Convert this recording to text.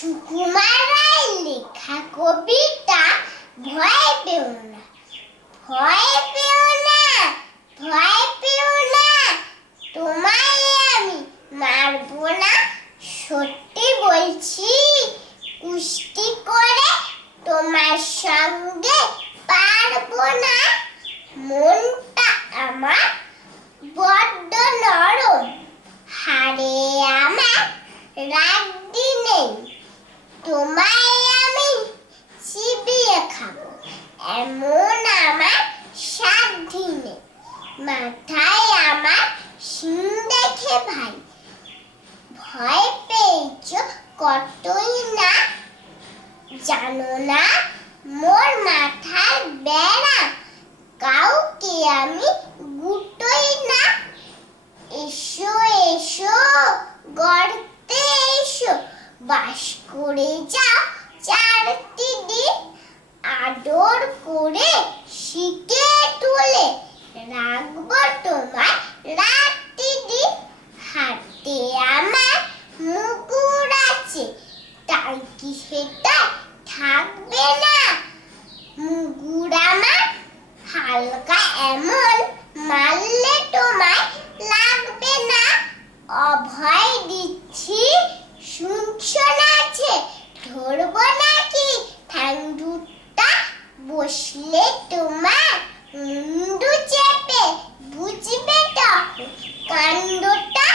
সুকুমার রায়ের লেখা কবিতা ভয় পেও না, ভয় পেও না, ভয় পেও না, তোমায় আমি মারবো না। সত্যি বলছি, কুস্তি করে তোমার সঙ্গে পারবো না। মনটা আমার বড্ড নরম, হাড়ে আমার রাগি নেই। তোমায় আমি চিবিয়ে খাবো এমন আমার সাধ্যি নেই। মাথায় আমার শিং দেখে ভাই, ভয় পেয়েছ কতই না। জানো না মোর মাথার বেড়া, কাউকে আমি গুটোই না। এসো এসো গর্তে এসো, বাস করে যাও 4টি দিন। আদর করে শিকে তুলে রাখবো তোমার রাতটি দিন। হাতে আমার মুগুর আছে, তাই কি সেটা থাকবে না? মুগুর আমার হালকা এমন, মারলে তোমায় লাগবে না। অভয় দিচ্ছি শুনছো নাছে, ধরবো নাকি ঠ্যাং দুটা? বসলে তোমার মুন্ডু চেপে বুঝবে তখন কাণ্ডটা।